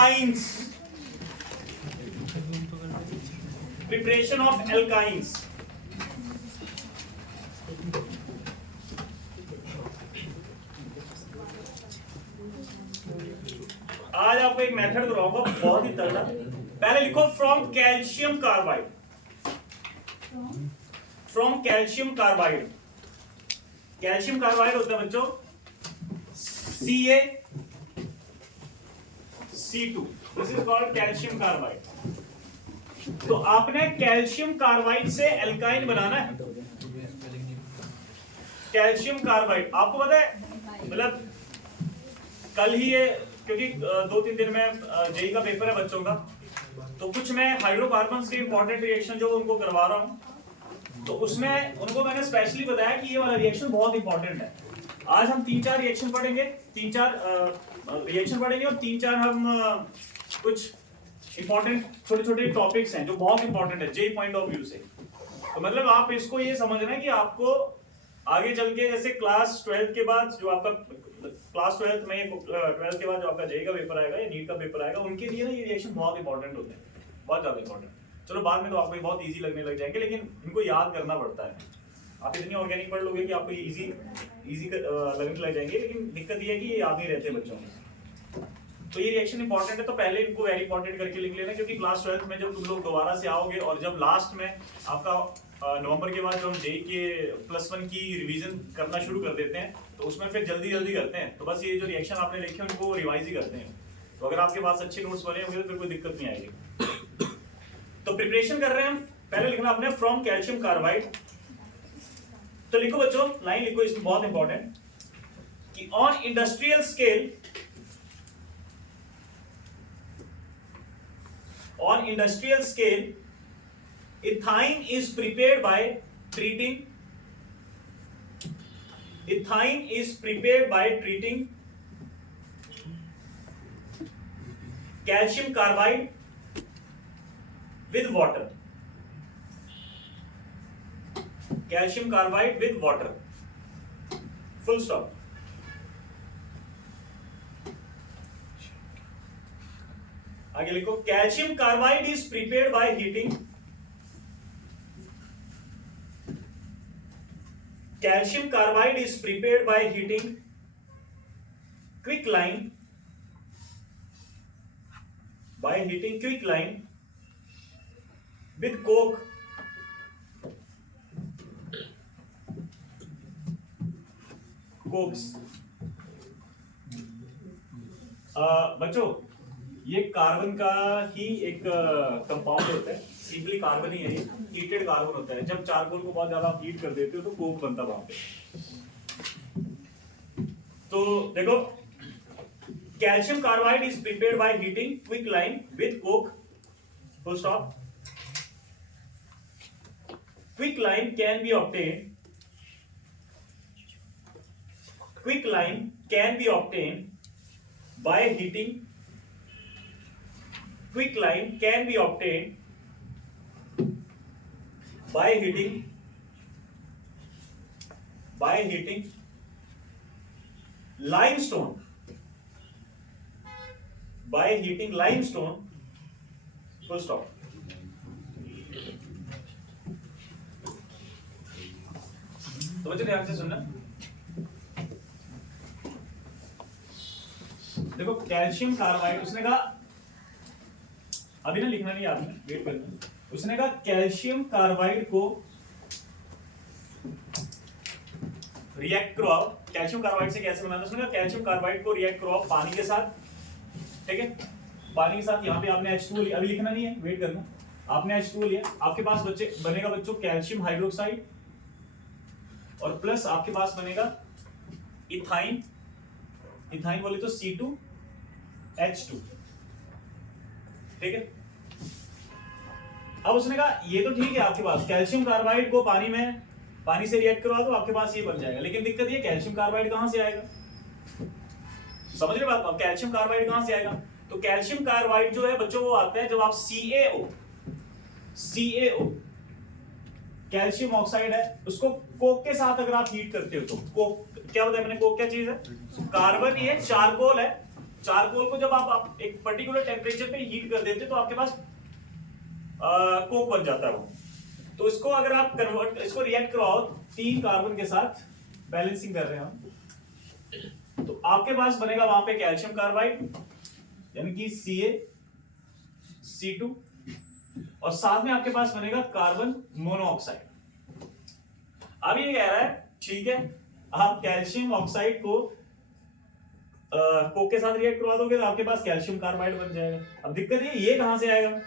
alkynes. Preparation of alkynes. आज आपको एक मेथड कराऊंगा बहुत ही तगड़ा। पहले लिखो from calcium carbide. From calcium carbide. Calcium carbide होता है बच्चों CaC2। This is called calcium carbide. तो आपने कैल्शियम कार्बाइड से एल्काइन बनाना है। कैल्शियम कार्बाइड आपको पता है, मतलब कल ही ये, क्योंकि 2-3 दिन में जेई का पेपर है बच्चों का, तो कुछ मैं हाइड्रोकार्बन्स के इंपॉर्टेंट रिएक्शन जो उनको करवा रहा हूं, तो उसमें उनको मैंने स्पेशली बताया कि ये वाला रिएक्शन बहुत इंपॉर्टेंट है। आज हम 3-4 रिएक्शन पढ़ेंगे, 3-4 रिएक्शन पढ़ेंगे और 3-4 हम कुछ इंपॉर्टेंट छोटे छोटे टॉपिक्स हैं जो बहुत इंपॉर्टेंट है जेई पॉइंट ऑफ व्यू से। तो मतलब आप इसको ये समझना है कि आपको आगे चल के जैसे क्लास 12 के बाद जो आपका क्लास 12 में 12 के बाद जो आपका जेई का पेपर आएगा या नीट का पेपर आएगा, उनके लिए ना ये रिएक्शन बहुत इंपॉर्टेंट होते हैं, बहुत ज्यादा इंपॉर्टेंट। चलो बाद में तो आपको ये बहुत इजी लगने लग जाएंगे, लेकिन इनको याद करना पड़ता है। आप इतनी ऑर्गेनिक पढ़ लोगे कि आपको ये इजी लगने लग जाएंगे, लेकिन दिक्कत ये है कि ये याद नहीं रहते बच्चों में। तो ये रिएक्शन इंपॉर्टेंट है, तो पहले इनको वेरी इंपॉर्टेंट करके लिख लेना, क्योंकि क्लास 12 में जब तुम लोग दोबारा से आओगे और जब लास्ट में आपका नवंबर के बाद जो हम जेई के +1 की रिवीजन करना शुरू कर देते हैं, तो उसमें फिर जल्दी करते हैं, तो बस ये जो रिएक्शन आपने लिखे उनको रिवाइज ही करते हैं। तो अगर आपके पास अच्छे नोट्स बने होंगे तो फिर कोई दिक्कत नहीं आएगी। तो प्रिपरेशन कर रहे हैं हम, पहले लिखना आपने फ्रॉम कैल्शियम कार्बाइड। तो लिखो बच्चों, लाइन लिखो, इसमें बहुत इंपॉर्टेंट कि on industrial scale, on industrial scale, ethyne is prepared by treating calcium carbide with water. Calcium carbide with water, full stop. आगे लिखो, calcium carbide is prepared by heating, calcium carbide is prepared by heating quicklime with coke cokes. बच्चों ये carbon का ही एक compound होता है, simply carbon ही है, ये हीटेड कार्बन होता है। जब चारकोल को बहुत ज्यादा हीट कर देते हो तो कोक बनता है वहां पे। तो देखो, calcium carbide is prepared by heating quicklime with coke, full stop. Quicklime can be obtained by heating. Quicklime can be obtained by heating limestone, full stop. तो बच्चों ध्यान से सुनना, देखो कैल्शियम कार्बाइड, उसने कहा अभी ना लिखना नहीं, याद में वेट करना। उसने कहा कैल्शियम कार्बाइड को रिएक्ट करवाओ। कैल्शियम कार्बाइड से कैसे बनाना, उसने कहा कैल्शियम कार्बाइड को रिएक्ट करवाओ पानी के साथ, ठीक है, पानी के साथ। यहाँ पे आपने H2O लिया, अभी लिखना नहीं है, वेट करना। आपने H2O लिया, आपके पास बनेगा बच्चों कैल्शियम हाइड्रोक्साइड, और प्लस आपके पास बनेगा इथाइन बोले तो C2H2, ठीक है। अब उसने कहा ये तो ठीक है, आपके पास कैल्शियम कार्बाइड को पानी से रिएक्ट करवा दो, आपके पास ये बन जाएगा। लेकिन दिक्कत ये, कैल्शियम कार्बाइड कहां से आएगा, समझ रहे बात? कैल्शियम कार्बाइड कहां से आएगा? तो कैल्शियम कार्बाइड जो है बच्चों वो आता है जब आप CaO कैल्शियम ऑक्साइड है, उसको कोक के साथ अगर आप हीट करते हो तो कोक क्या होता है? मैंने कोक क्या चीज है? कार्बन, ये चारकोल है, चारकोल को जब आप एक पर्टिकुलर टेम्परेचर पे हीट कर देते तो आपके पास कोक बन जाता है वो। तो इसको अगर आप कन्वर्ट, इसको रिएक्ट करवाओ 3 कार्बन के साथ, बैलेंसिंग कर रहे हैं हम, तो आपके पास बनेगा वहां पे कैल्शियम कार्बाइड यानी कि CaC2, और साथ में आपके पास बनेगा कार्बन मोनोऑक्साइड। अब ये कह रहा है ठीक है, आप कैल्शियम ऑक्साइड को कोक के साथ रिएक्ट करवा दोगे तो आपके पास कैल्शियम कार्बाइड बन जाएगा। अब दिक्कत ये कहां से आएगा,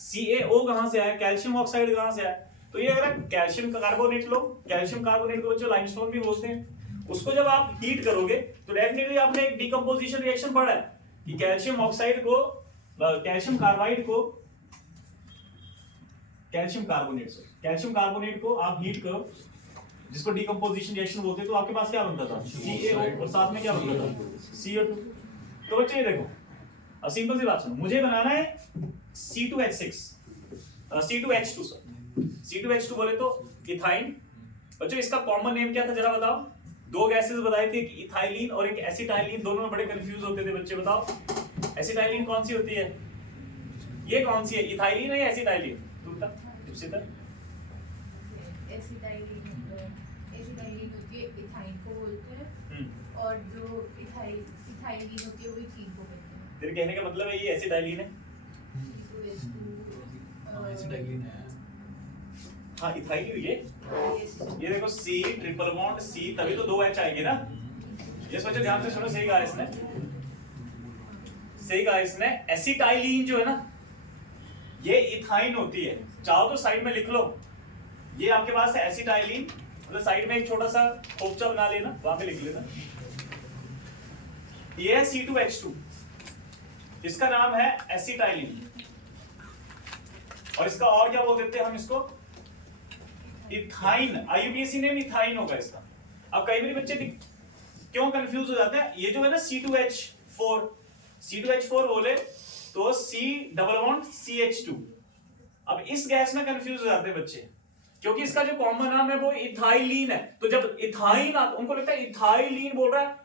CaO कहां से आया, कैल्शियम ऑक्साइड कहां से आया? तो ये अगर कैल्शियम कार्बोनेट लो, कैल्शियम कार्बोनेट को बच्चों लाइमस्टोन भी बोलते हैं, उसको जब आप हीट करोगे तो डेफिनेटली आपने एक डिकम्पोजिशन रिएक्शन पढ़ा है कि कैल्शियम ऑक्साइड को, कैल्शियम कार्बाइड को, कैल्शियम कार्बोनेट को आप हीट करो, जिसको डिकम्पोजिशन रिएक्शन बोलते हैं, तो आपके पास क्या बनता था, CaO, और साथ में क्या बनता था, CO2। तो बच्चों ये देखो, अब सिंपल सी बात सुनो, मुझे बनाना है C2H2 C2H2 बोले तो इथाइन। बच्चों इसका कॉमन नेम क्या था जरा बताओ? 2 गैसेस बताई थी, एक इथाइलिन और एक एसिटाइलिन, दोनों में बड़े कंफ्यूज होते थे बच्चे, बताओ एसिटाइलिन कौन सी होती है, ये कौन सी है, इथाइलिन है या एसिटाइलिन? एसिटाइलिन होती है, इथाइन को बोलते हैं, और जो इथाइलिन होती है वो इथीन को बोलते हैं। तेरे कहने का मतलब है ये एसिटाइलिन है? एसिटाइलिन है। हाँ इथाइलिन ये देखो C ट्रिपल बॉन्ड C, तभी तो 2 H आएंगे ना। ये सोचो, ध्यान से सुनो, सही कहा इसने, एसिटाइलिन जो है ना ये इथाइन होती है। चाहो तो साइड में लिख लो, ये आपके पास है एसिटाइलिन, मतलब साइड में एक छोटा सा खोपचा बना लेना, वहां पे लिख लेना। ये है C2H2, इसका नाम है एसिटाइलिन, और इसका और क्या बोल देते हैं हम इसको, इथाइन। IUPAC नेम इथाइन होगा इसका। अब कई बार बच्चे क्यों कंफ्यूज हो जाते हैं, ये जो है ना C2H4 बोले तो C डबल बॉन्ड CH2। अब इस गैस में कंफ्यूज हो जाते हैं बच्चे, क्योंकि इसका जो कॉमन नाम है वो इथाइलिन है। तो जब इथाइन, उनको लगता है इथाइलिन बोल रहा है,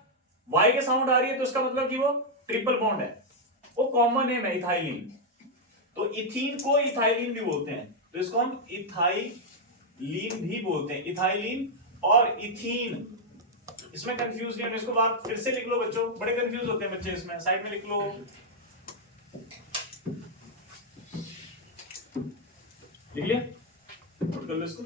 Y के साउंड आ रही है, तो इसका मतलब कि वो ट्रिपल बॉन्ड है, वो कॉमन नेम है इथाइलिन। तो इथीन को इथाइलिन भी बोलते हैं, तो इसको हम इथाइलिन भी बोलते हैं। इथाइलिन और इथीन, इसमें कंफ्यूज नहीं होना। इसको बार फिर से लिख लो बच्चों, बड़े कंफ्यूज होते हैं बच्चे इसमें, साइड में लिख लो। लिख लिया, नोट कर लो इसको।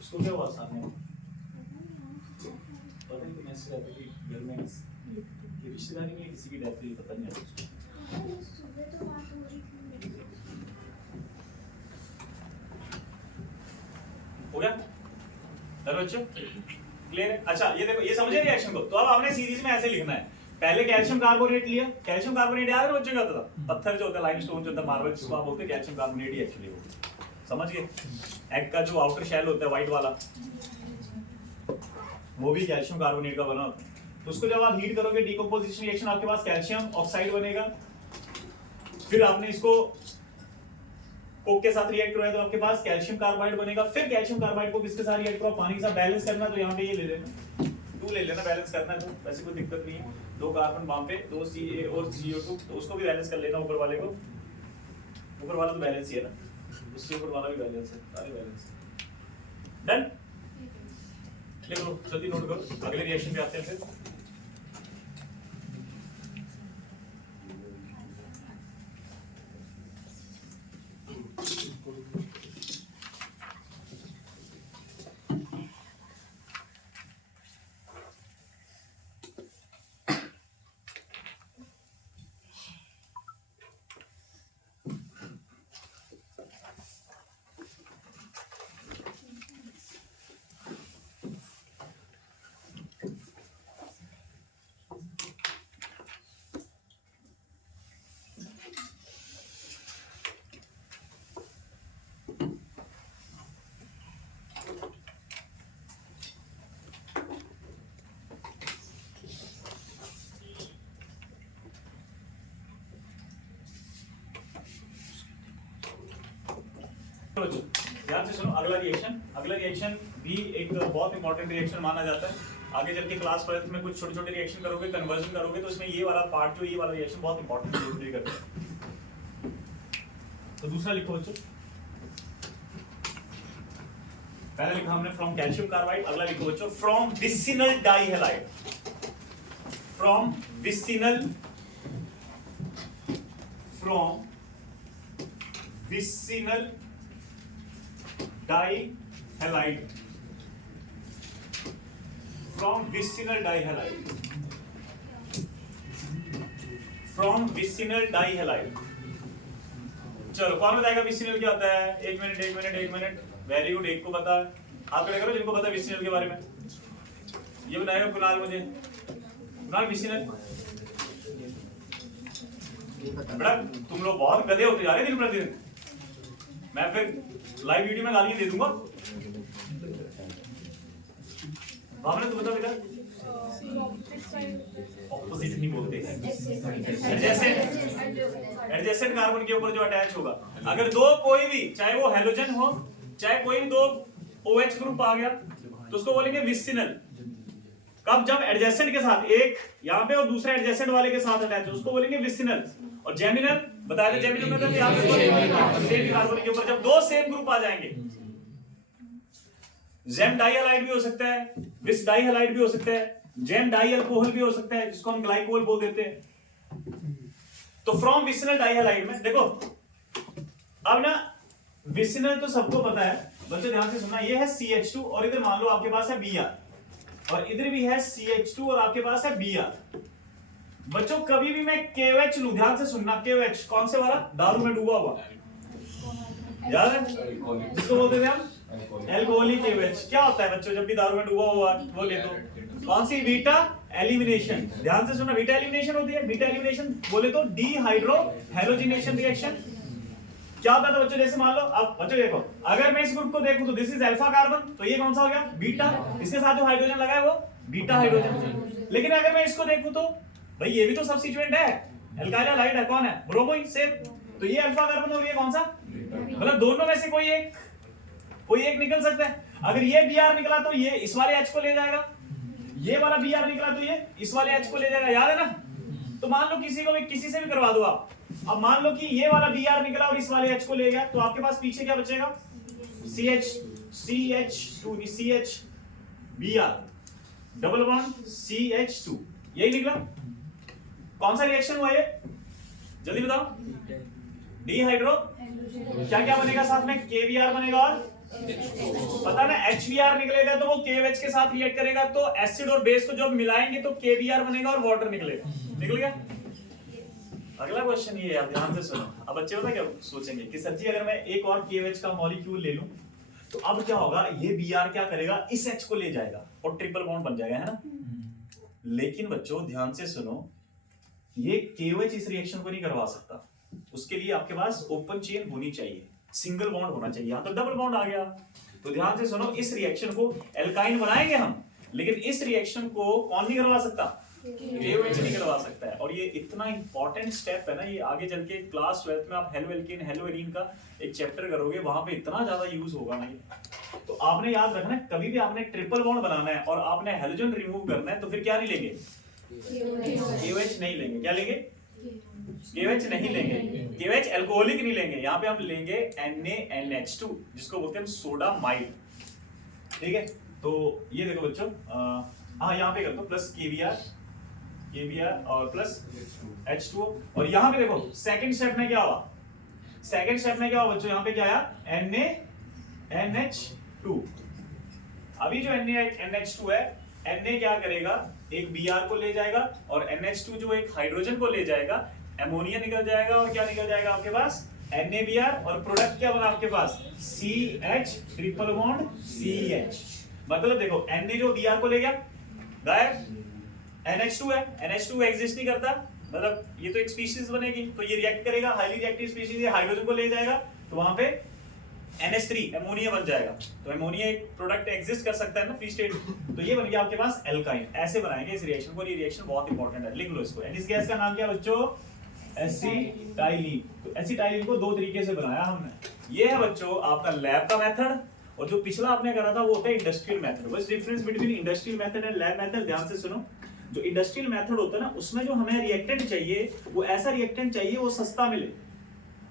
उसको क्या हुआ सामने, पता नहीं, तो मैसेज आता कि घर में ये रिश्तेदारी में किसी की डेथ हुई, पता नहीं है। हो गया बच्चों, क्लियर है? अच्छा ये देखो, ये समझे रिएक्शन को? तो अब आपने सीरीज में ऐसे लिखना है, पहले कैल्शियम कार्बोनेट लिया, कैल्शियम कार्बोनेट याद है बच्चों क्या होता था, पत्थर जो होता है, लाइमस्टोन जो होता है, मार्बल जिसको आप बोलते हैं, कैल्शियम कार्बोनेट ही एक्चुअली वो, समझ गए? एग का जो आउटर शेल होता है व्हाइट वाला, वो भी कैल्शियम कार्बोनेट का बना होता है। तो उसको जब आप हीट करोगे, डिकम्पोजिशन रिएक्शन, आपके पास कैल्शियम ऑक्साइड बनेगा। फिर आपने इसको कोक के साथ रिएक्ट करवाया तो आपके पास कैल्शियम कार्बाइड बनेगा। फिर कैल्शियम कार्बाइड को किसके साथ रिएक्ट करो, पानी के साथ। बैलेंस करना तो यहाँ पे ये ले लेना, 2 ले लेना, बैलेंस करना है तो वैसे कोई दिक्कत नहीं है। 2 कार्बन वहां पे, 2 Ca और CO2, तो उसको भी बैलेंस कर लेना। ऊपर वाले को, ऊपर वाला तो बैलेंस ही है ना, उससे ऊपर वाला भी बैलेंस है, सारे बैलेंस। डन, लिख लो, जल्दी नोट करो, अगले रिएक्शन पे आते हैं फिर। बच्चों ध्यान से सुनो, अगला रिएक्शन भी एक बहुत इंपॉर्टेंट रिएक्शन माना जाता है। आगे चल के क्लास 12 में कुछ छोटे छोटे रिएक्शन करोगे, कन्वर्जन करोगे, तो इसमें ये वाला पार्ट जो ये वाला रिएक्शन बहुत इंपॉर्टेंट रोल प्ले करता है। तो दूसरा लिखो बच्चों, पहले लिखा हमने फ्रॉम कैल्शियम कार्बाइड, अगला लिखो बच्चों from vicinal dihalide. From vicinal dihalide, from vicinal dihalide. चलो कौन बताएगा विसिनल क्या होता है? एक मिनट। वेरी गुड, एक को पता है। आप खड़े करो जिनको पता है विसिनल के बारे में। ये बताएगा कुणाल मुझे। कुणाल विसिनल बेटा तुम लोग बहुत गधे होते जा रहे दिन प्रतिदिन। मैं फिर लाइव वीडियो में गालियां दे दूंगा। भावना तू बता बेटा। ऑपोजिट नहीं बोलते, एडजेसेंट कार्बन के ऊपर जो अटैच होगा। अगर दो कोई भी, चाहे वो हैलोजन हो चाहे कोई भी दो OH ग्रुप आ गया, तो उसको बोलेंगे विसिनल। कब? जब एडजेसेंट के साथ, एक यहाँ पे और दूसरा एडजेसेंट वाले के साथ अटैच हो, उसको बोलेंगे विसिनल। और जेमिनल बताया था, जेमिनल मतलब यहाँ पे सेम कार्बन के ऊपर जब दो सेम ग्रुप आ जाएंगे। जेम डाइहैलाइड भी हो सकता है, विस डाइहैलाइड भी हो सकता है, जेम डाई अल्कोहल भी हो सकता है, जिसको हम ग्लाइकोल बोल देते हैं। तो फ्रॉम विसिनल डाइहैलाइड में देखो, अब ना विसिनल तो सबको पता है बच्चों, ध्यान से सुनना। ये है CH2 और इधर मान लो आपके पास है Br, और इधर भी है CH2 और आपके पास है Br। बच्चों कभी भी मैं KOH लूं, ध्यान से सुनना, KOH कौन से वाला? दारू में डूबा हुआ, याद है जिसको बोलते थे हम एल्कोहलिक KOH। क्या होता है बच्चों जब भी दारू में डूबा हुआ वो ले दो? कौन सी? Beta elimination. ध्यान से सुनना, बीटा एलिमिनेशन होती है। बीटा एलिमिनेशन बोले तो डीहाइड्रो हैलोजिनेशन रिएक्शन। क्या होता है बच्चों? जैसे मान लो, अब बच्चों देखो, अगर मैं इस ग्रुप को देखूं तो दिस इज अल्फा कार्बन, तो ये कौन सा हो गया? बीटा। इसके साथ जो हाइड्रोजन लगा है वो बीटा हाइड्रोजन। लेकिन अगर मैं इसको देखूं तो भाई ये भी तो सब्स्टिट्यूएंट है, एल्काइल हाइड है, कौन है? Bromo same. तो ये अल्फा कार्बन हो गया कौन सा? मतलब दोनों में से कोई एक निकल सकता है। अगर ये Br निकला तो ये इस वाले H को ले जाएगा, ये वाला Br निकला तो ये इस वाले H को ले जाएगा, याद है ना? तो मान लो किसी से भी करवा दो आप। अब मान लो कि ये वाला Br निकला और इस वाले H को ले गया, तो आपके पास पीछे क्या बचेगा? CH2 CH Br double bond CH2, यही निकला। कौन सा रिएक्शन हुआ ये? जल्दी बताओ। डीहाइड्रो क्या बनेगा साथ में? KBr बनेगा और पता ना HBr निकलेगा, तो वो KOH के साथ रिएक्ट करेगा, तो एसिड और बेस को जब मिलाएंगे तो KBr बनेगा और वाटर निकलेगा। निकल गया। अगला क्वेश्चन ये है, ध्यान से सुनो। अब बच्चे पता क्या सोचेंगे कि सर जी अगर मैं एक और KOH का मॉलिक्यूल ले लूं तो अब क्या होगा? ये Br क्या करेगा? इस H को ले जाएगा और ट्रिपल बॉन्ड बन जाएगा, है ना? लेकिन बच्चों ध्यान से सुनो, ये KOH इस रिएक्शन को नहीं करवा सकता। उसके लिए आपके पास ओपन चेन होनी चाहिए, सिंगल बॉन्ड होना चाहिए। यहां तो डबल बॉन्ड आ गया। तो ध्यान से सुनो, इस रिएक्शन को एल्काइन बनाएंगे हम, लेकिन इस रिएक्शन को कौन नहीं करवा सकता? KOH नहीं करवा सकता है। और ये इतना इंपॉर्टेंट स्टेप है ना, ये आगे चल के क्लास 12 में आप हेलो एल्केन हेलो एरीन का एक चैप्टर करोगे, वहां पे इतना ज्यादा यूज होगा ना ये। तो आपने याद रखना है, कभी भी आपने ट्रिपल बॉन्ड बनाना है और आपने हेलोजन रिमूव करना है, तो फिर क्या नहीं लेंगे? KOH नहीं लेंगे। क्या लेंगे? KOH नहीं लेंगे। KOH अल्कोहलिक नहीं लेंगे। यहाँ पे हम लेंगे NaNH2, जिसको बोलते हैं सोडा माइड। ठीक है, तो ये देखो बच्चों, हाँ यहाँ पे कर दो प्लस KBr और प्लस H2O। और यहाँ पे देखो सेकंड स्टेप में क्या हुआ? सेकंड स्टेप में क्या हुआ बच्चों? यहाँ पे क्या आया? NaNH2। अभी जो NaNH2 है, Na क्या करेगा? एक Br को ले जाएगा और NH2 जो एक हाइड्रोजन को ले जाएगा, अमोनिया निकल जाएगा और क्या निकल जाएगा आपके पास? NaBr। और प्रोडक्ट क्या बना आपके पास? CH triple bond CH। मतलब देखो Na जो Br को ले गया गायब, NH2 है, NH2 एग्जिस्ट नहीं करता, मतलब ये तो एक स्पीशीज बनेगी, तो ये रिएक्ट करेगा, हाईली रिएक्टिव स्पीशीज, ये हाइड्रोजन को ले जाएगा, तो वहां पे NH3 अमोनिया बन जाएगा। तो अमोनिया एक प्रोडक्ट एग्जिस्ट कर सकता है ना फ्री स्टेट, तो ये बन गया आपके पास एल्काइन। ऐसे बनाएंगे इस रिएक्शन को, ये रिएक्शन बहुत इंपॉर्टेंट है, लिख लो इसको। इस गैस का नाम क्या है बच्चों? एसिटाइलीन। तो एसिटाइलीन को दो तरीके से बनाया हमने। ये है बच्चों आपका लैब का मेथड, और जो पिछला आपने करा था वो होता है industrial method. What is difference between industrial method and lab method? ध्यान से सुनो। जो इंडस्ट्रियल मेथड होता है ना, उसमें जो हमें रिएक्टेंट चाहिए वो ऐसा रिएक्टेंट चाहिए वो सस्ता मिले।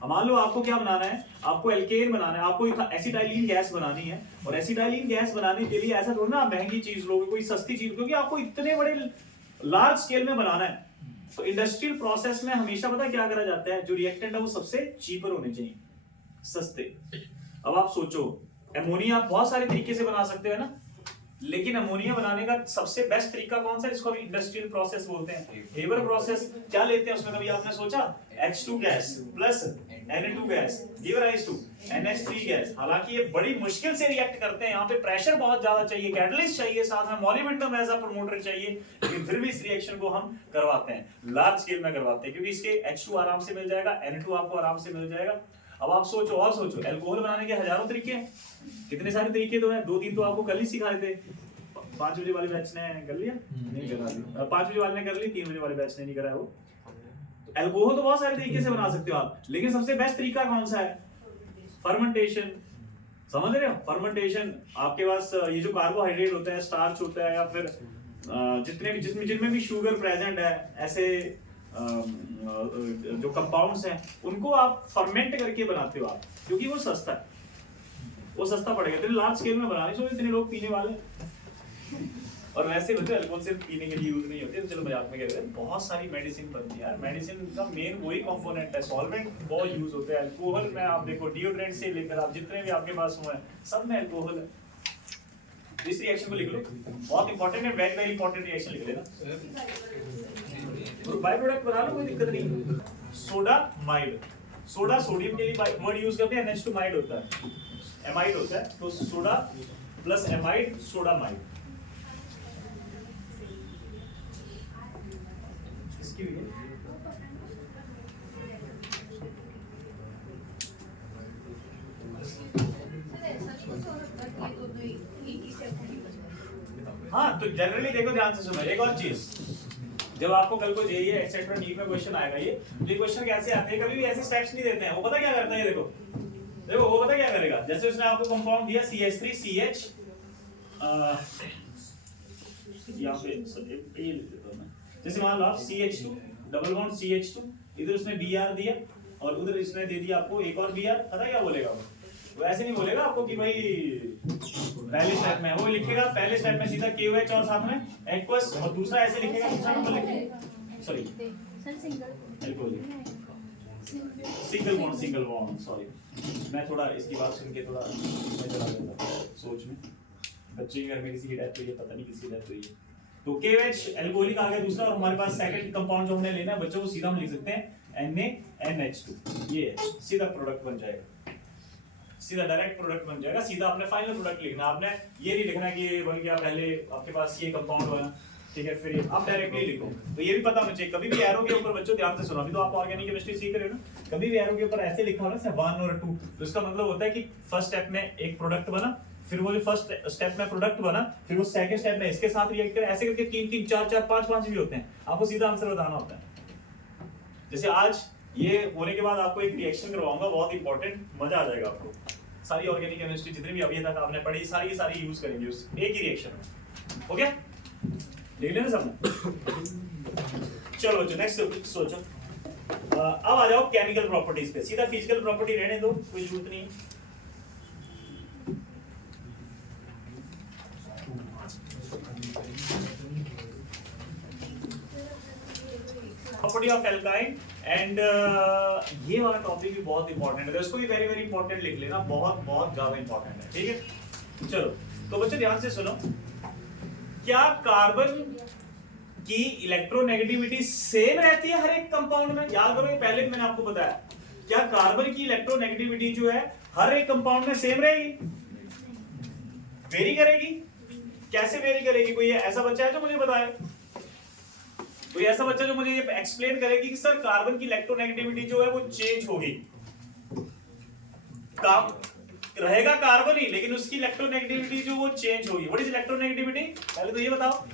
अब मान लो आपको क्या बनाना है, आपको एल्केन बनाना है, आपको एसिटाइलिन गैस बनानी है, और एसिटाइलिन गैस बनाने के लिए ऐसा थोड़ा ना आप महंगी चीज लोगे, कोई सस्ती चीज, क्योंकि आपको इतने बड़े लार्ज स्केल में बनाना है। तो इंडस्ट्रियल प्रोसेस में हमेशा पता क्या करा जाता है, जो रिएक्टेंट है वो सबसे चीपर होने चाहिए, सस्ते। अब आप सोचो, अमोनिया आप बहुत सारे तरीके से बना सकते हो ना, लेकिन अमोनिया बनाने का सबसे बेस्ट तरीका कौन सा है, जिसको हम इंडस्ट्रियल प्रोसेस बोलते हैं, हेबर प्रोसेस। क्या लेते हैं उसमें, कभी आपने सोचा? H2 gas plus Na2 gas give rise to NH3 gas. हालांकि ये बड़ी मुश्किल से रिएक्ट करते हैं, यहाँ पे प्रेशर बहुत ज्यादा चाहिए, कैटलिस्ट चाहिए, साथ में मॉलिब्डेनम एज अ प्रमोटर चाहिए, लेकिन फिर भी इस रिएक्शन को हम करवाते हैं, लार्ज स्केल में करवाते हैं, क्योंकि इसके H2 आराम से मिल जाएगा, Na2 आपको आराम से मिल जाएगा। अब आप सोचो और सोचो, अल्कोहल बनाने के हजारों तरीके हैं, कितने सारे तरीके तो हैं, 2-3 तो आपको कल ही सिखाए थे। 5 बजे वाले बैच ने कर लिया? नहीं करा। 5 बजे वाले ने कर ली, 3 बजे वाले बैच ने नहीं करा है वो। अल्कोहल तो बहुत सारे तरीके से बना सकते हो आप, लेकिन सबसे बेस्ट तरीका कौन सा है? फर्मेंटेशन। समझ रहे हो? फर्मेंटेशन। आपके पास ये जो कार्बोहाइड्रेट होता है, स्टार्च होता है, या फिर जितने भी जिनमें भी शुगर प्रेजेंट है, ऐसे जो कंपाउंड्स हैं, उनको आप फर्मेंट करके बनाते हो आप, क्योंकि वो सस्ता है, वो सस्ता पड़ेगा। इतने लार्ज स्केल में बनाने से इतने लोग पीने वाले, और वैसे होते हैं अल्कोहल सिर्फ पीने के लिए यूज नहीं होते, तो चलो मजाक में कह रहे हैं, बहुत सारी मेडिसिन बनती है यार। मेडिसिन का मेन वही कंपोनेंट है, सॉल्वेंट बहुत यूज होते हैं। अल्कोहल में आप देखो, डिओड्रेंट से लेकर आप जितने भी आपके पास हुए हैं, सब में अल्कोहल है। इस रिएक्शन को लिख लो, बहुत इंपॉर्टेंट है, वेरी वेरी इंपॉर्टेंट रिएक्शन लिख लेना। बाय प्रोडक्ट बना लो, कोई दिक्कत नहीं। सोडामाइड, सोडा सोडियम के लिए वर्ड यूज करते हैं, NH2 माइड होता है, एमाइड होता है, तो सोडा प्लस एमाइड सोडामाइड। इसकी भी हाँ, तो जनरली देखो, ध्यान से सुनो, एक और चीज, जब आपको कल को जेईई एटसेट्रा नीट में क्वेश्चन आएगा, ये क्वेश्चन कैसे आते हैं, कभी भी ऐसे स्टेप्स नहीं देते हैं। वो पता क्या करता है, ये देखो देखो, वो पता क्या करेगा, जैसे उसने आपको कंपाउंड दिया CH3CH, यहाँ पे जैसे मान लो आप CH2 डबल बॉन्ड CH2, इधर उसने Br दिया और उधर इसने दे दिया आपको एक और Br। पता क्या बोलेगा वो ऐसे नहीं बोलेगा आपको कि भाई पहले स्टेप में, वो लिखेगा पहले स्टेप में सीधा KOH और साथ में एक्वस, और दूसरा ऐसे लिखेगा, दूसरा नंबर लिखेगा, सॉरी सिंगल बॉन्ड सॉरी, मैं थोड़ा इसकी बात सुन के थोड़ा मैं चला जाता सोच में, बच्चे के घर में किसी की डेथ हुई है, पता नहीं किसकी डेथ हुई है, तो KOH एल्कोहलिक आ गया दूसरा, और हमारे पास सेकंड कंपाउंड जो हमने लेना है बच्चों, को सीधा हम लिख सकते हैं NaNH2, ये सीधा प्रोडक्ट बन जाएगा, सीधा डायरेक्ट प्रोडक्ट बन जाएगा। सीधा आपने फाइनल प्रोडक्ट लिखना, आपने ये नहीं लिखना कि ये बन गया पहले आपके पास ये कंपाउंड बना, ठीक है, फिर आप डायरेक्टली लिखो। तो ये भी पता होना चाहिए, कभी भी एरो के ऊपर बच्चों ध्यान से सुनो, अभी तो आप ऑर्गेनिक केमिस्ट्री सीख रहे हो ना, कभी भी एरो के ऊपर ऐसे लिखा हो ना 1 और 2, तो इसका मतलब होता है कि फर्स्ट स्टेप में एक प्रोडक्ट बना, फिर वो जो फर्स्ट स्टेप में प्रोडक्ट बना, फिर वो सेकंड स्टेप में इसके साथ रिएक्ट करे, ऐसे करके 3-3 4-4 5-5 भी होते हैं, आपको सीधा आंसर बताना होता है। जैसे आज ये होने के बाद आपको एक रिएक्शन करवाऊंगा, बहुत इंपॉर्टेंट, मजा आ जाएगा आपको। सारी ऑर्गेनिक केमिस्ट्री जितनी भी अभी तक आपने पढ़ी सारी यूज करेंगे उस एक ही रिएक्शन में, हो गया? देख लेना सबने। चलो बच्चों नेक्स्ट सोचो, अब आ जाओ केमिकल प्रॉपर्टीज पे, सीधा फिजिकल प्रॉपर्टी रहने दो, कोई जरूरत नहीं। प्रॉपर्टी ऑफ एल्काइन एंड ये वाला टॉपिक भी बहुत इंपॉर्टेंट है, इसको भी वेरी वेरी इंपॉर्टेंट लिख लेना, बहुत बहुत ज्यादा इंपॉर्टेंट है, ठीक है? चलो तो बच्चों ध्यान से सुनो, क्या कार्बन की इलेक्ट्रोनेगेटिविटी सेम रहती है हर एक कंपाउंड में? याद करो, ये पहले भी मैंने आपको बताया, क्या कार्बन की इलेक्ट्रोनेगेटिविटी जो है हर एक कंपाउंड में सेम रहेगी? वेरी करेगी? कैसे वेरी करेगी? कोई ऐसा बच्चा है जो मुझे बताए, कोई ऐसा बच्चा जो मुझे ये एक्सप्लेन करेगी कि सर कार्बन की इलेक्ट्रोनेगेटिविटी जो है वो चेंज होगी, काम रहेगा कार्बन ही, लेकिन उसकी इलेक्ट्रोनेगेटिविटी जो वो चेंज होगी। What is electronegativity? पहले तो ये बताओ।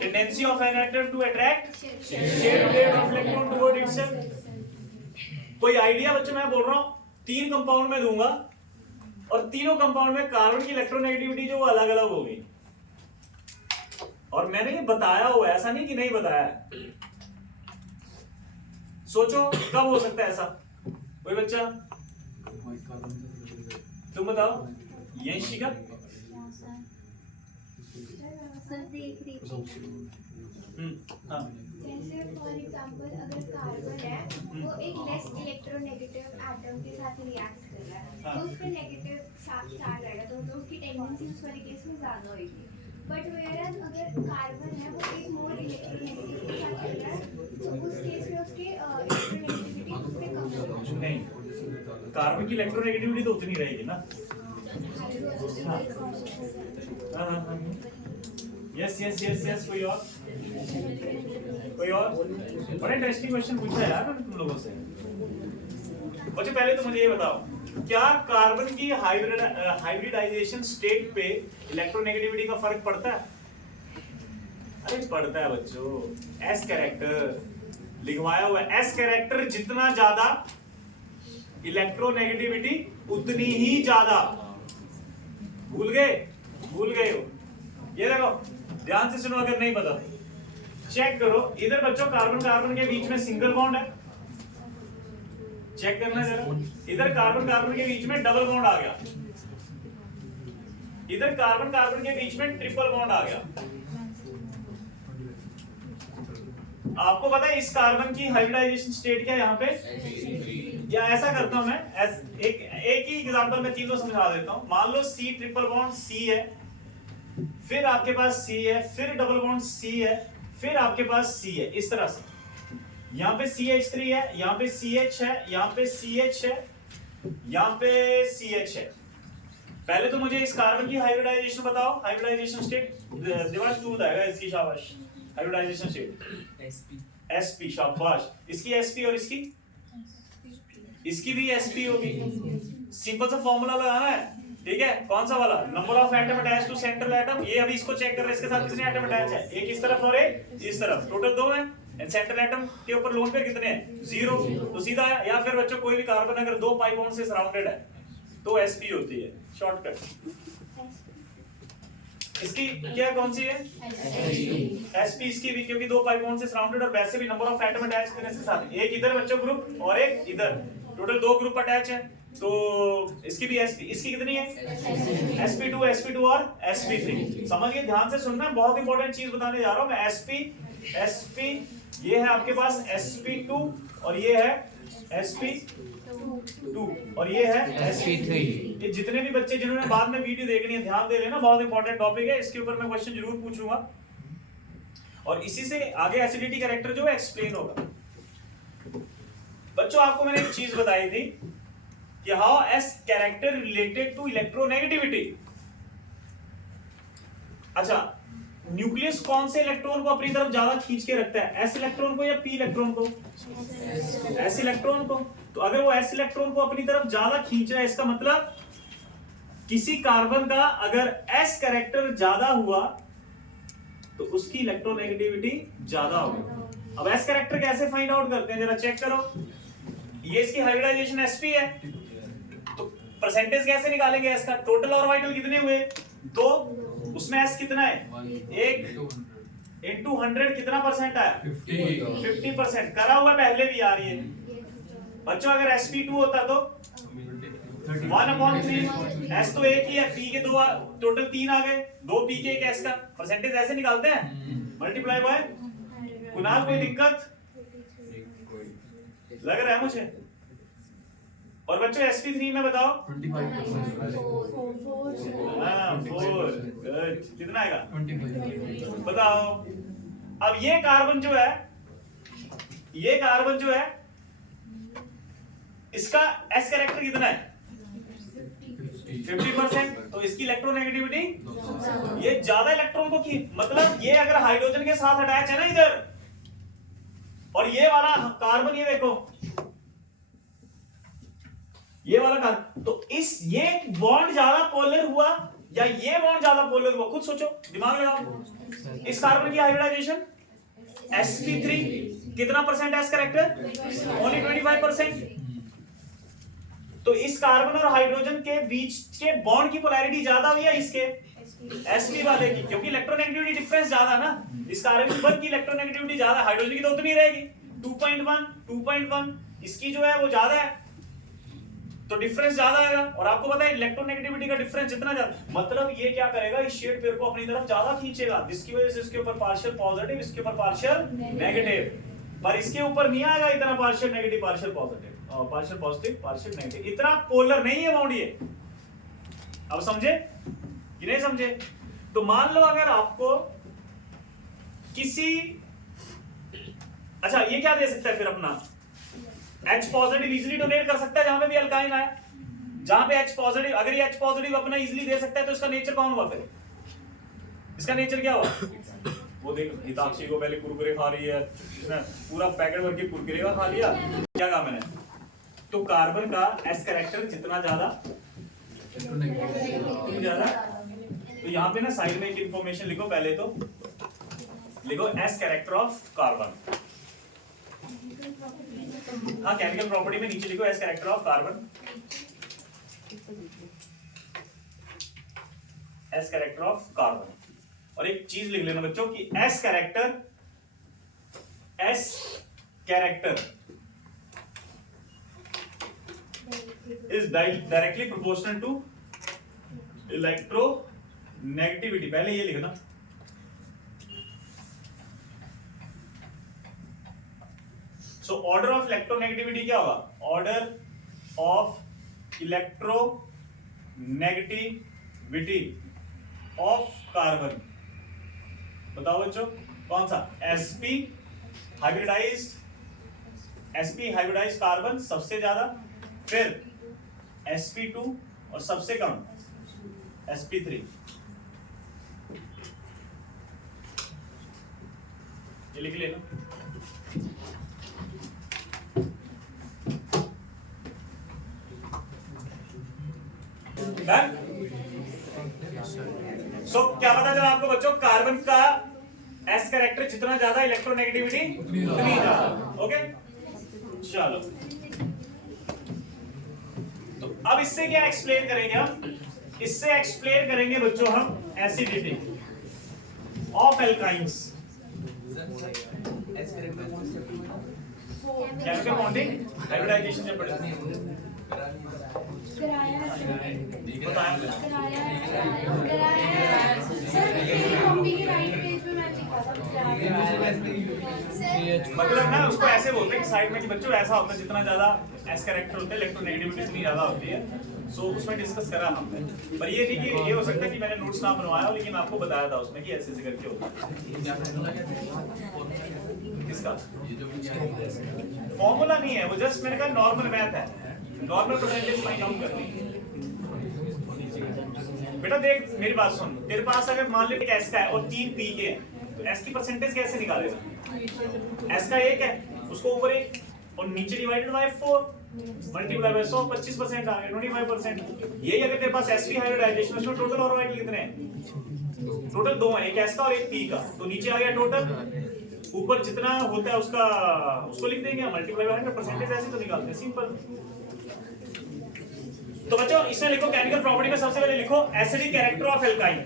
Tendency of an atom to attract shared pair of electron toward itself. कोई आइडिया बच्चों मैं बोल रहा हूं? 3 कंपाउंड में दूंगा और तीनों कंपाउंड में कार्बन की इलेक्ट्रोनेगेटिविटी जो वो अलग अलग होगी। और मैंने ये बताया हुआ है, ऐसा नहीं कि नहीं बताया। सोचो कब हो सकता है ऐसा? कोई बच्चा तुम बताओ। ये शिखा हाँ जैसे फॉर एग्जांपल अगर कार्बन है वो एक लेस इलेक्ट्रोनेगेटिव एटम के साथ रिएक्ट कर रहा है हाँ। तो उस पे नेगेटिव चार्ज आएगा तो उसकी टेंडेंसी उस वाले केस में ज्यादा होगी। बट वेयरएज अगर कार्बन है वो एक मोर इलेक्ट्रोनेगेटिव के साथ कर रहा है तो उस केस में उसकी इलेक्ट्रोनेगेटिविटी उस पे कम होगी। नहीं, कार्बन की इलेक्ट्रोनेगेटिविटी तो उतनी रहेगी ना। Yes yes yes yes. कोई और? कोई और? बड़ा इंटरेस्टिंग क्वेश्चन पूछा है यार मैंने तुम लोगों से। बच्चों पहले तो मुझे ये बताओ, क्या कार्बन की हाइब्रिडाइजेशन स्टेट पे इलेक्ट्रोनेगेटिविटी का फर्क पड़ता है? अरे पड़ता है बच्चों। एस कैरेक्टर लिखवाया हुआ है, एस कैरेक्टर जितना ज्यादा इलेक्ट्रोनेगेटिविटी उतनी ही ज्यादा। भूल गए? भूल गए हो? ये देखो ध्यान से सुनो, अगर नहीं पता चेक करो। इधर बच्चों कार्बन कार्बन के बीच में सिंगल बॉन्ड है, चेक करना जरा। इधर कार्बन कार्बन के बीच में डबल बॉन्ड आ गया, इधर कार्बन कार्बन के बीच में ट्रिपल बॉन्ड आ गया। आपको पता है इस कार्बन की हाइब्रिडाइजेशन स्टेट क्या है यहाँ पे? या ऐसा करता हूं मैं, एक ही एग्जांपल में तीनों समझा देता हूं। मान लो C ट्रिपल बॉन्ड C है, फिर आपके पास C है, फिर डबल बॉन्ड C है, फिर आपके पास C है। इस तरह से यहाँ पे CH3 है, यहाँ पे CH है, यहाँ पे CH है, यहाँ पे CH है। पहले तो मुझे इस कार्बन की हाइब्रिडाइजेशन बताओ, हाइब्रिडाइजेशन स्टेट। दिवाश तू बताएगा इसकी, शाबाश। हाइब्रिडाइजेशन स्टेट sp, शाबाश। इसकी sp और इसकी भी sp होगी। सिंपल सा फॉर्मूला लगाना है, ठीक है? कौन सा वाला? Number of atom attach to central atom. ये अभी इसको चेक कर रहे हैं, इसके साथ कितने एटम अटैच है? एक इस तरफ और एक इस तरफ, टोटल 2 है। सेंट्रल एटम के ऊपर लोन पेयर कितने हैं? 0। तो सीधा है। या फिर बच्चों कोई भी कार्बन अगर 2 पाई बॉन्ड से सराउंडेड है तो sp होती है, शॉर्टकट। इसकी क्या कौन सी है? sp। इसकी भी क्योंकि 2 पाई बॉन्ड से सराउंडेड और वैसे भी नंबर ऑफ एटम अटैच करने के साथ एक इधर बच्चों ग्रुप और एक इधर, टोटल 2 ग्रुप अटैच है। तो इसकी भी sp। इसकी कितनी है? sp2 और sp3। समझिए, ध्यान से सुनना, बहुत इंपॉर्टेंट चीज बताने जा रहा हूं मैं। sp ये है आपके पास sp2 और ये है sp2 और ये है sp3। ये जितने भी बच्चे जिन्होंने बाद में वीडियो देखनी है ध्यान दे लेना, बहुत इंपॉर्टेंट टॉपिक है। इसके ऊपर मैं क्वेश्चन जरूर पूछूंगा और इसी से आगे एसिडिटी कैरेक्टर जो है एक्सप्लेन होगा। बच्चों आपको मैंने एक चीज बताई थी कि how S character related to electronegativity. अच्छा, न्यूक्लियस कौन से इलेक्ट्रॉन को अपनी तरफ ज्यादा खींच के रखता है? एस इलेक्ट्रॉन को या पी इलेक्ट्रॉन को? एस इलेक्ट्रॉन को। तो अगर वो एस इलेक्ट्रॉन को अपनी तरफ ज्यादा खींच रहा है, इसका मतलब किसी कार्बन का अगर एस कैरेक्टर ज्यादा हुआ तो उसकी इलेक्ट्रोनेगेटिविटी ज्यादा होगी। अब एस कैरेक्टर कैसे फाइंड आउट करते हैं जरा चेक करो। ये इसकी हाइब्रिडाइजेशन sp है, तो परसेंटेज कैसे निकालेंगे एस का? टोटल ऑर्बिटल कितने हुए? 2। उसमें s कितना है? 1 into 100 कितना परसेंट आया? 50%। करा हुआ पहले भी यार ये बच्चों। अगर sp2 होता तो 1/3। s तो एक ही है, p के 2 टोटल 3 आ गए, 2 p के 1 s का। परसेंटेज ऐसे निकालते हैं, मल्टीप्लाई बाय। कुणाल कोई दिक्कत लग रहा है मुझे? और बच्चों sp3 में बताओ 25%। 4 गुड। कितना आएगा? 25। बताओ। अब ये कार्बन जो है, इसका s कैरेक्टर कितना है? 50%। तो इसकी इलेक्ट्रोनेगेटिविटी ये ज्यादा इलेक्ट्रॉन को की, मतलब ये अगर हाइड्रोजन के साथ अटैच है ना इधर, और ये वाला कार्बन, ये देखो ये वाला कार्बन, तो ये बॉन्ड ज्यादा पोलर हुआ या ये बॉन्ड ज्यादा पोलर हुआ? खुद सोचो, दिमाग लगाओ। इस कार्बन की हाइब्रिडाइजेशन sp3 कितना परसेंट एस कैरेक्टर? ओनली 25%। तो इस कार्बन और हाइड्रोजन के बीच के बॉन्ड की पोलैरिटी ज्यादा हुई है इसके sp वाले की, क्योंकि इलेक्ट्रोनेगेटिविटी डिफरेंस ज्यादा ना, इस कार्बन पर की इलेक्ट्रोनेगेटिविटी ज्यादा, हाइड्रोजन की तो उतनी रहेगी 2.1 2.1, इसकी जो है वो ज्यादा है, तो डिफरेंस ज्यादा आएगा। और आपको पता है इलेक्ट्रोनेगेटिविटी का डिफरेंस जितना ज्यादा, मतलब ये क्या करेगा, इस शेड पेयर को अपनी तरफ ज्यादा खींचेगा, जिसकी वजह से इसके ऊपर पार्शियल पॉजिटिव, इसके ऊपर पार्शियल नेगेटिव, पर इसके ऊपर नहीं आएगा इतना पार्शियल नेगेटिव पार्शियल पॉजिटिव और पार्शियल पॉजिटिव पार्शियल नेगेटिव, इतना पोलर नहीं है बाउंड ये। अब समझे कि नहीं समझे? तो मान लो अगर आपको किसी, अच्छा ये क्या दे सकता है फिर अपना H पॉजिटिव इजीली डोनेट कर सकता है जहां पे भी अल्काइन आए, जहां पे H पॉजिटिव, अगर ये H पॉजिटिव अपना इजीली दे सकता है तो इसका नेचर कौन हुआ फिर? इसका नेचर क्या हुआ? वो देख हिताक्षी को पहले कुरकुरे खा रही है, इसने पूरा पैकेट भर के कुरकुरे का खा लिया, क्या कहा मैंने? तो कार्बन का S कैरेक्टर जितना ज्यादा तो यहाँ पे ना साइड में एक इंफॉर्मेशन लिखो, पहले तो लिखो S कैरेक्टर ऑफ कार्बन, हाँ केमिकल प्रॉपर्टी में नीचे लिखो S character of carbon, S character of carbon. और एक चीज लिख लेना बच्चों कि S character is directly proportional to electronegativity, पहले ये लिखना। So order of electronegativity क्या होगा? Order of electronegativity of carbon, बताओ बच्चों कौन सा? sp हाइब्रिडाइज्ड कार्बन सबसे ज्यादा, फिर sp2 और सबसे कम sp3। ये लिख लेना। सो क्या पता चला आपको बच्चों? कार्बन का S कैरेक्टर जितना ज्यादा इलेक्ट्रोनेगेटिविटी उतनी ज्यादा। ओके चलो, तो अब इससे क्या एक्सप्लेन करेंगे हम? इससे एक्सप्लेन करेंगे बच्चों हम acidity of alkynes. Chemical bonding hybridization जब पढ़े मतलब ना उसको ऐसे बोलते हैं कि साइड में कि बच्चों ऐसा होता है जितना ज्यादा एस कैरेक्टर होते हैं इलेक्ट्रोनेगेटिविटी इतनी ज्यादा होती है। सो उसमें डिस्कस करा हमने, पर ये नहीं कि ये हो सकता है कि मैंने नोट्स ना बनवाया हो, लेकिन आपको बताया था उसमें कि ऐसे ऐसे करके होता है। किसका फॉर्मूला नहीं है वो, जस्ट मैंने कहा नॉर्मल मैथ है, नॉर्मल परसेंटेज में काउंट करनी है। बेटा देख मेरी बात सुन, तेरे पास अगर मान ले एस का है और 3 पी के हैं, तो एस की परसेंटेज कैसे निकालेगा? एस का 1 है, उसको ऊपर 1 और नीचे डिवाइडेड बाय 4 मल्टीप्लाई बाय 100, 25% आ गया 25%। यही अगर तेरे पास एसपी हाइब्रिडाइजेशन, उसमें टोटल ऑर्बिटल कितने हैं? टोटल 2 हैं, एक एस का और एक पी का, तो नीचे आ गया टोटल, ऊपर जितना होता है उसका उसको लिख देंगे मल्टीप्लाई बाय 100%, ऐसे तो निकालते हैं सिंपल। तो बच्चों इसमें लिखो केमिकल प्रॉपर्टी में सबसे पहले लिखो acidic character of alkyne.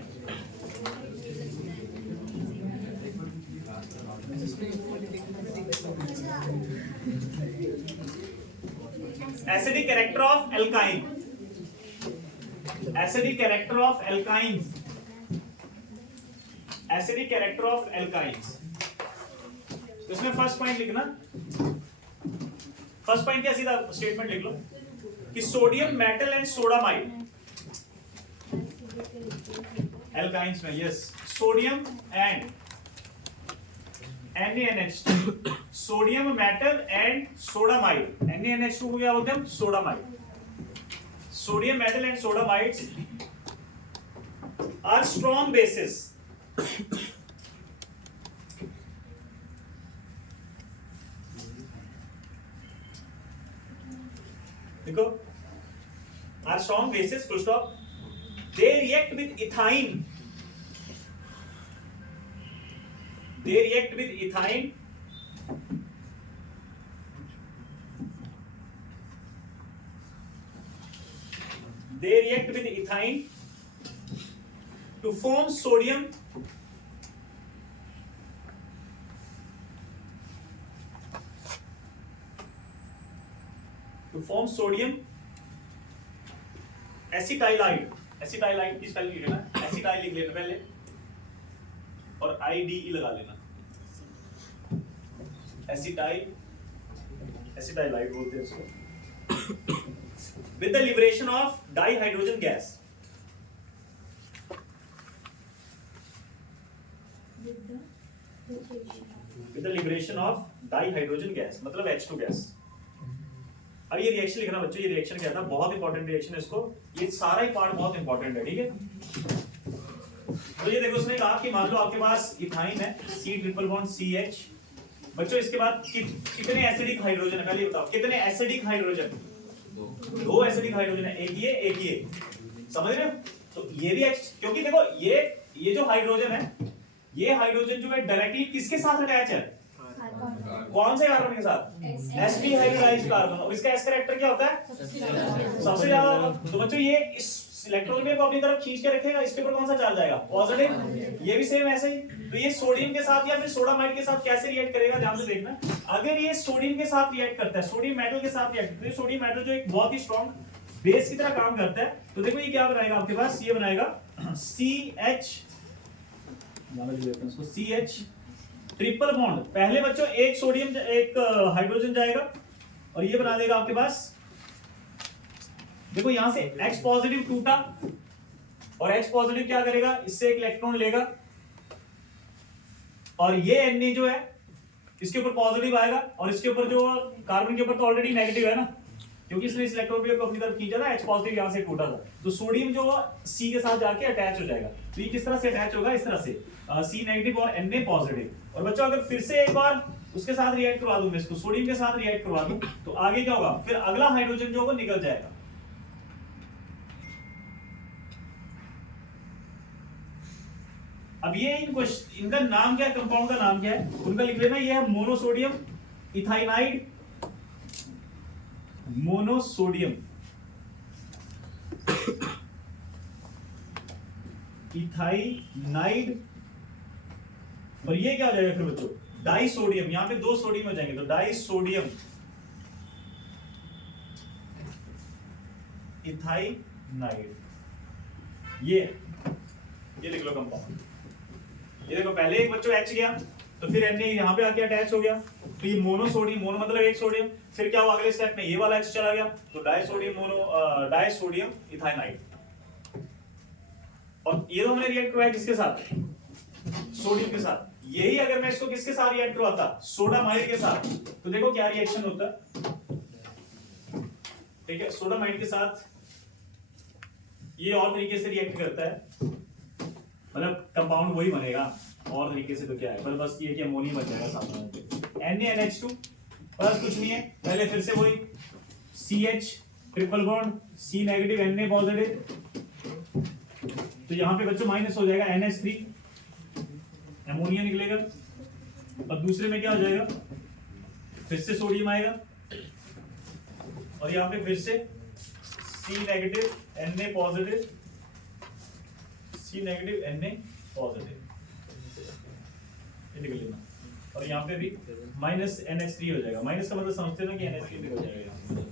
Acidic character of alkyne, acidic character of alkyne, acidic character of alkynes. इसमें फर्स्ट पॉइंट लिखना, फर्स्ट पॉइंट क्या सीधा स्टेटमेंट लिख लो कि sodium metal and sodamide alkynes में, yes sodium and NaNH2, sodium metal and sodamide, NaNH2 को क्या बोलते हैं? Sodamide. Sodium metal and sodamides are strong bases, देखो are strong bases full stop, they react with ethyne, they react with ethine they react with ethyne to form sodium एसिटाइलाइड। एसिटाइलाइड की spelling लिख लेना, acetyl लिख लेना पहले और IDE लगा लेना। एसिटाइलाइड बोलते हैं इसको। With the liberation of dihydrogen gas, with the liberation of dihydrogen gas मतलब H2 गैस। अब ये रिएक्शन लिखना बच्चों, ये रिएक्शन क्या था, बहुत इंपॉर्टेंट रिएक्शन है इसको, ये सारा ही पार्ट बहुत इंपॉर्टेंट है, ठीक है। तो ये देखो उसने कहा कि मान लो आपके पास इथाइन है C ट्रिपल बॉन्ड CH। बच्चों इसके बाद कितने एसिडिक हाइड्रोजन है, पहले बताओ कितने एसिडिक हाइड्रोजन? दो एसिडिक हाइड्रोजन है, एक ये समझ रहे हो। तो ये भी क्योंकि देखो ये जो हाइड्रोजन है, ये हाइड्रोजन जो है डायरेक्टली किसके साथ अटैच है? कौन से कार्बन के साथ? sp hybridised carbon. और इसका s कैरेक्टर क्या होता है? सबसे ज्यादा होगा। तो बच्चों ये इस इलेक्ट्रॉन पेयर को अपनी तरफ खींच के रखेगा, इसके ऊपर कौन सा चार्ज आएगा? पॉजिटिव। ये भी सेम ऐसे ही। तो ये सोडियम के साथ या फिर सोडामाइड के साथ कैसे रिएक्ट करेगा, ध्यान से देखना। अगर ये सोडियम के साथ रिएक्ट करता है, सोडियम मेटल के साथ रिएक्ट करता है, सोडियम मेटल जो एक बहुत ही स्ट्रांग बेस की तरह काम करता है, तो देखो ये क्या बनाएगा आपके पास, ये बनाएगा CH ट्रिपल बॉन्ड। पहले बच्चों एक सोडियम एक हाइड्रोजन जाएगा और ये बना देगा आपके पास, देखो यहां से H पॉजिटिव टूटा और H पॉजिटिव क्या करेगा, इससे एक इलेक्ट्रॉन लेगा और ये Na जो है इसके ऊपर पॉजिटिव आएगा और इसके ऊपर जो कार्बन के ऊपर तो ऑलरेडी नेगेटिव है ना, क्योंकि इसने इस इलेक्ट्रॉन पेयर को अपनी तरफ खींचा था, H पॉजिटिव यहां से टूटा था, तो सोडियम जो C के साथ जाके अटैच हो जाएगा। तो ये किस तरह से अटैच होगा, इस तरह से C नेगेटिव और Na पॉजिटिव। और बच्चों अगर फिर से एक बार उसके साथ रिएक्ट करवा दूं, मैं इसको सोडियम के साथ रिएक्ट करवा दूं, तो आगे क्या होगा, फिर अगला हाइड्रोजन जो होगा निकल जाएगा। अब ये इनका नाम क्या है, कंपाउंड का नाम क्या है, उनका लिख लेना, ये है मोनोसोडियम इथाइनाइड। मोनोसोडियम इथाइनाइड। और ये क्या हो जाएगा फिर बच्चों, डाइसोडियम। यहां पे दो सोडियम हो जाएंगे, तो डाइसोडियम इथाइनाइड। ये लिख लो कंपाउंड। ये देखो पहले एक बच्चों H गया, तो फिर Na यहाँ पे आके अटैच हो गया, तो ये मोनोसोडियम, मोनो मतलब एक सोडियम, फिर क्या हुआ अगले स्टेप में, ये वाला H चला गया, तो डाइसोडियम इथाइनाइड। और ये तो हमने रिएक्ट करवाया किसके साथ, सोडियम के साथ। यही अगर मैं इसको किसके साथ रिएक्ट करवाता, सोडामाइड के साथ, तो देखो क्या रिएक्शन होता है, ठीक है। सोडामाइड के साथ ये और तरीके से रिएक्ट करता है, मतलब कंपाउंड वही बनेगा और तरीके से, तो क्या है, बस ये कि अमोनियम बच जाएगा सामने। NaNH2 बस कुछ नहीं है, पहले फिर से वही CH triple bond C negative Na positive, तो यहाँ पे बच्चों माइनस हो जाएगा NH3, अमोनिया निकलेगा, और दूसरे में क्या हो जाएगा, फिर से सोडियम आएगा और यहाँ पे फिर से C negative Na positive, C negative Na positive, ये निकल लेना। और यहाँ पे भी माइनस NH3 हो जाएगा। माइनस का मतलब समझते हो ना कि NH3 भी हो जाएगा।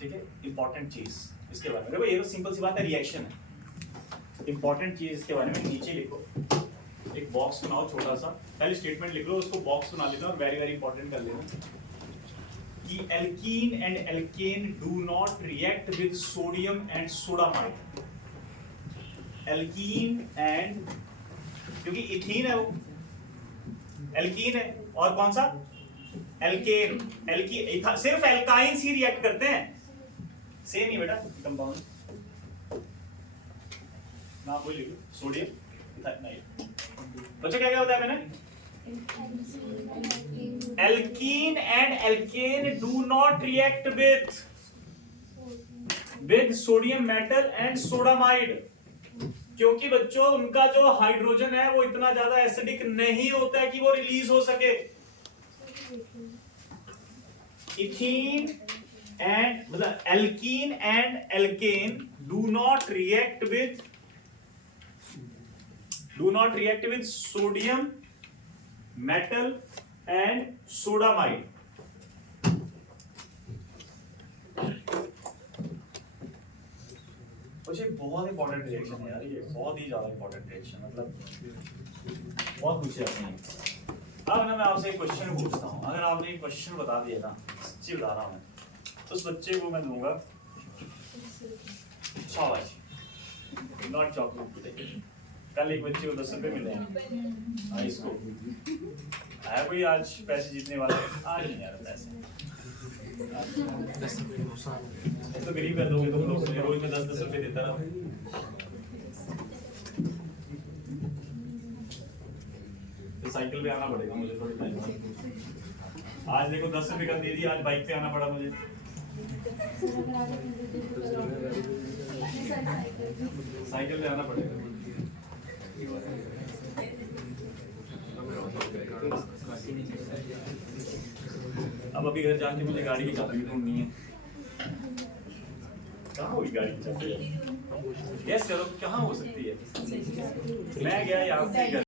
ठीक है, इंपॉर्टेंट चीज इसके बारे में देखो, ये तो सिंपल सी बात है, रिएक्शन है। इंपॉर्टेंट चीज इसके बारे में नीचे लिखो, एक बॉक्स बनाओ छोटा सा, पहले स्टेटमेंट लिख लो, उसको बॉक्स बना लेना और वेरी वेरी इंपॉर्टेंट कर लेना कि alkene and alkane do not react with sodium and sodamide. Alkene and, क्योंकि इथीन है वो, एल्कीन है, और कौन सा, एल्केन। सिर्फ एल्काइंस ही रिएक्ट करते हैं, सेम ही बेटा कंपाउंड, नाम बोल लीजिए, सोडियम इथाइल। बच्चा क्या क्या बताया मैंने? Alkene and alkane do not react with sodium metal and sodamide, क्योंकि बच्चों उनका जो हाइड्रोजन है वो इतना ज्यादा एसिडिक नहीं होता है कि वो रिलीज हो सके। इथीन एंड मतलब alkene and alkane do not react with sodium metal and sodamide. मुझे बहुत इंपॉर्टेंट रिएक्शन है यार, ये बहुत ही ज्यादा इंपॉर्टेंट रिएक्शन, मतलब बहुत पूछे जाते हैं। अब ना मैं आपसे एक क्वेश्चन पूछता हूँ, अगर आपने एक क्वेश्चन बता दिया ना, सच्ची बता रहा हूँ मैं, तो उस बच्चे को मैं दूंगा शाबाशी, नॉट चॉकलेट टुडे। कल एक बच्चे को 10 रुपए मिले हैं, इसको है कोई आज पैसे जीतने वाला? आज नहीं यार पैसे, तो गरीब कर दोगे तुम लोग, रोज में 10-10 रुपए देता रहा। तो साइकिल पे आना पड़ेगा मुझे थोड़ी टाइम बाद। आज देखो 10 रुपए का दे दिया, आज बाइक पे आना पड़ा मुझे। साइकिल पे आना पड़ेगा। अब अभी घर जाके मुझे गाड़ी की चाबी ढूंढनी है। कहाँ होगी गाड़ी की चाबी? यस करो, कहाँ हो सकती है? मैं गया यहाँ से